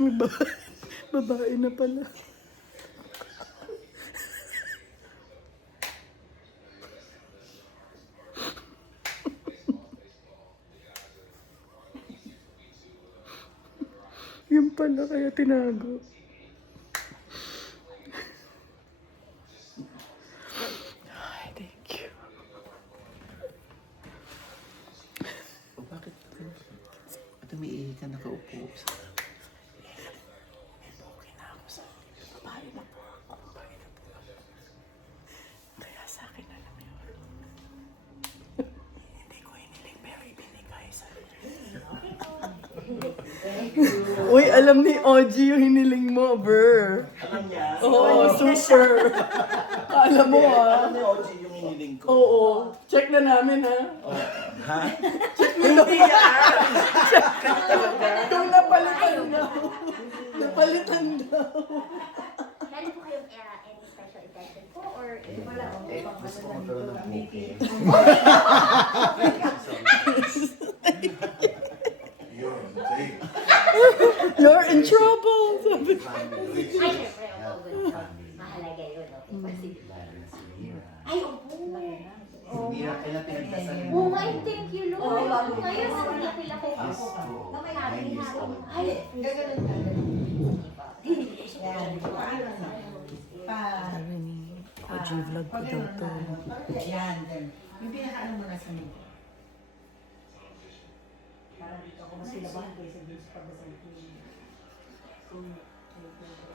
May babae, babae na pala. Yun pala kaya tinago. Ay, thank you. O bakit tumiihi ka nakaupo? Okay na ako sa babae na po ako. Babae na po ako. Kaya sa akin alam yun. Hindi ko hiniling pero ibinigay sa Uy, alam ni OG yung hiniling mo, Ber. Alam niya? Oo, super. Alam mo Alam ah. ni OG yung hiniling ko. Oo. Check na namin ha. Ha? Check mo daw. Kung napalitan daw. Napalitan daw. Meron po kayong any special intention po or wala po? Gusto ko magkaroon ng bouquet. You're in trouble. Sabi. Ay, syempre, opo, good. Mahalaga yun, okay. Ay, opo. Mira, kailan pinagdasal mo? Oh my, thank you, Lord. Ngayon, ang laki-laki ko. Yes po. Na may 9 years old. Ay, gagawin ka. Sabi ni OG vlog ko daw to. Yan, then. Yung pinakaano mo na sa mga. Parang dito ako mas kinabahan kayo sa Diyos pag sa